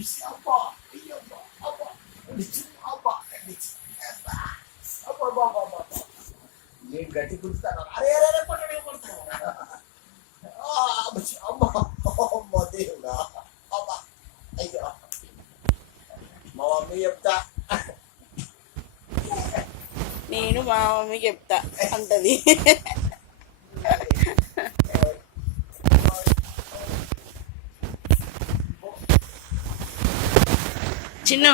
అబ్బా అబ్బా అబ్బా అబ్బా అబ్బా అబ్బా ఏం గట్టి గుర్తుతాను. అరే అరే అరే పట్టడే పడతాను. అమ్మా అమ్మా దేవుడా అబ్బా అయ్యో మా మమ్మీ చెప్తా. నేను మా మమ్మీకి చెప్తా అంటది. చిన్న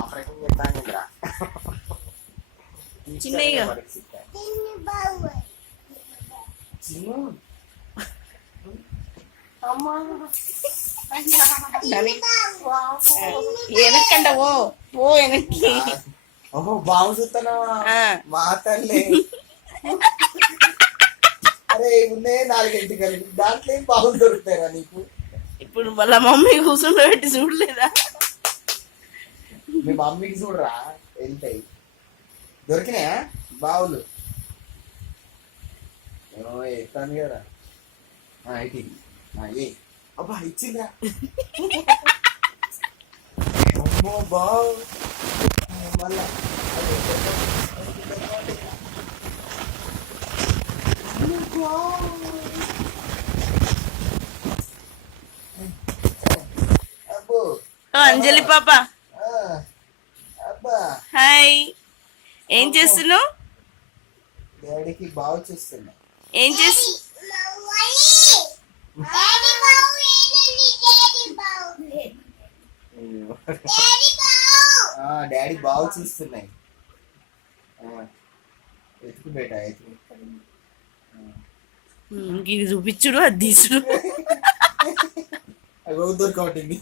ఆపరేషన్ చేస్తాను కదా చిన్నయ్య వెనక్కంట ఓ వెనక్కి. ఓహో బాగు చూస్తున్నావా మా తల్లి. అరే ఉన్నాయి 4 ఎంటికలు, దాంట్లో ఏం బాగులు దొరుకుతారా నీకు? ఇప్పుడు వాళ్ళ మమ్మీ కూర్చుండబెట్టి చూడలేదా? మీ మమ్మీకి చూడరా వెళ్తాయి. దొరికినాయా బావులు? ఎత్తాను కదా అయితే ఏ అబ్బా ఇచ్చిందిరా. అమ్మో బావు మళ్ళా అబ్బో అంజలి పాప అబ్బా హాయ్. ఏం చేస్తున్నావు? డాడీకి బాగు చేస్తున్నా. ఏం చేస్తు డాడీ బాగు చూస్తున్నాయి. ఎత్తుకు బేటా ఎత్తుకు. ఇది చూపించుడు అది తీసుడు. అవి దొరకబట్టింది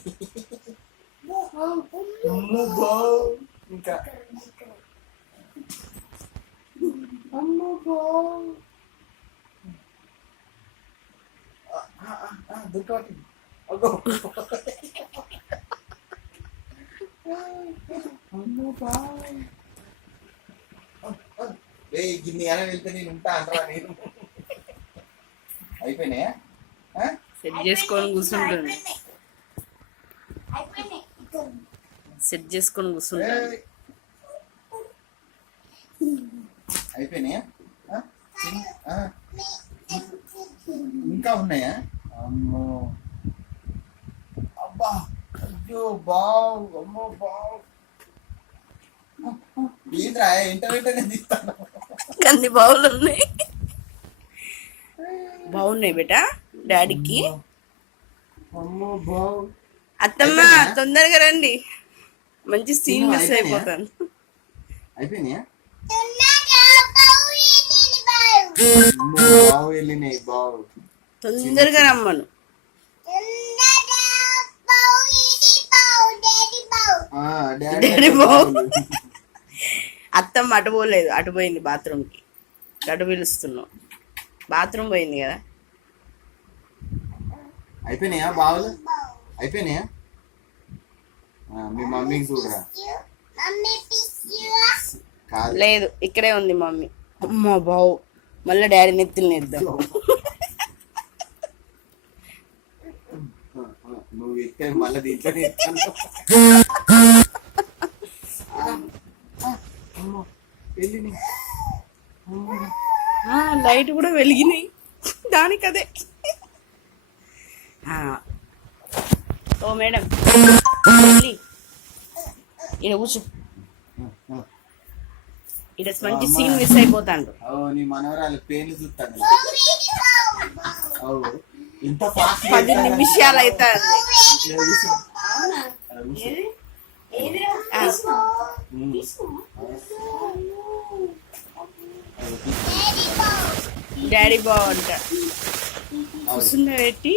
ఇంకా దొరకబట్టింది. గిన్ని ఎలా వెళ్తే నేను ఉంటా అంటారా? నేను అయిపోయినాయా? సెట్ చేసుకొని కూర్చుంటుంది. సెట్ చేసుకొని కూర్చుంటుంది. అయిపోయినాయా? ఇంకా ఉన్నాయా? అమ్మో అబ్బా అయ్యో బావ్ అమ్మో బావ్. ఏంద్రా ఇంటర్వ్యూనే తీస్తాను. అన్ని బావులు ఉన్నాయి. బాగున్నాయి బేటా డాడీకి. అమ్మో బావ్. అత్తమ్మ తొందరగా రండి, మంచి సీన్ మిస్ అయిపోతాను. అయిపోయినాయా? వెళ్ళినాయి బావు. తొందరగా రమ్మను. డాడీ బావు. అత్తమ్మ అటు పోలేదు, అటు పోయింది బాత్రూమ్కి. అటు పిలుస్తున్నావు, బాత్రూమ్ పోయింది కదా. అయిపోయినాయా బావులు? అయిపోయినాయా? మీ మమ్మీకి చూడరా. లేదు ఇక్కడే ఉంది మమ్మీ. అమ్మో బావు, మళ్ళీ డాడీ నెత్తులు నేద్దాం. నువ్వు ఎత్తే మళ్ళీ దీంట్లోనే లైట్ కూడా వెలిగినాయి దానికి. అదే ఓ మేడం ఈడ కూర్చో. ఈడ మంచి సీన్ మిస్ అయిపోతాడు. నీ మనవరాలు పేర్లు చూస్తాను. 10 నిమిషాలు అవుతుంది. డాడీ బాగుంట కూర్చుండబెట్టి.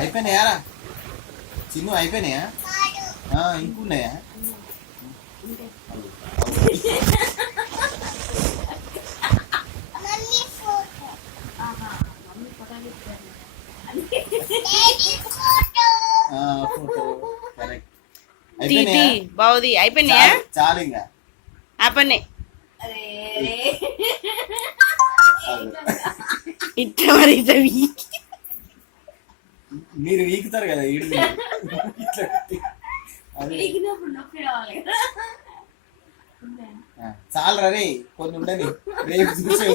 అయిపోయినాయా చిన్ను? అయిపోయినాయా? ఇంకున్నాయా? బాగుంది. అయిపోయినాయా? చాలు ఇంకా ఆ పని. ఇట్లా మరి ఇట్లా వీక్ మీరు వీకుతారు కదా ఈడు ఇట్లా పెట్టి. అదే చాలా రే కొన్ని ఉండని రేపు చూసే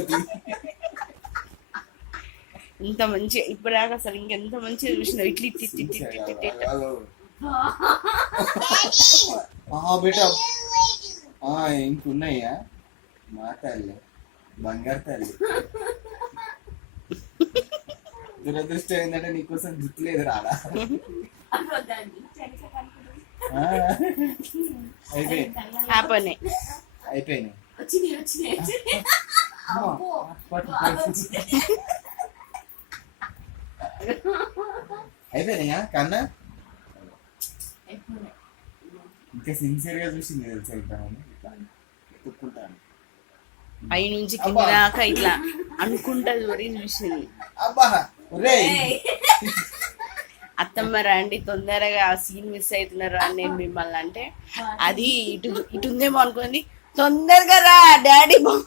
ఇంత మంచి ఇప్పటిదాకా అసలు ఇంకెంత మంచిగా చూసినావు ఇట్లా ఇట్లా ఇట్లా ఇట్లా ఇట్లా ఇట్లా ఇట్లా. బేటా ఇంకున్నాయా మా తల్లి బంగారు తల్లి. దురదృష్టం ఏంటంటే నీకోసం జుట్టు లేదు రాడా. అయిపోయినాయి అయిపోయినాయి. అయిపోయినాయా కన్నా ఇంకా సిన్సియర్ గా చూసింది తెలుసా ఇంకా తుక్కుంటాను పై నుంచి కింద దాకా ఇట్లా అనుకుంటా చూరి చూసింది. అబ్బా రే అత్తమ్మ రండి తొందరగా ఆ సీన్ మిస్ అవుతున్నారు అని నేను మిమ్మల్ని అంటే అది ఇటు ఇటు ఉందేమో అనుకుంది. తొందరగా రా డాడీ బాబు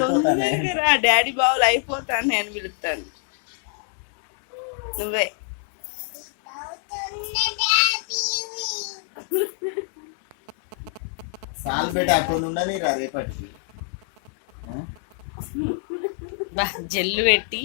తొందరగా రా డాడీ బాబులు అయిపోతాను నేను పిలుస్తాను. నువ్వే సాల్ బేట అప్పుడు ఉండని రా రేపటికి జల్లు పెట్టి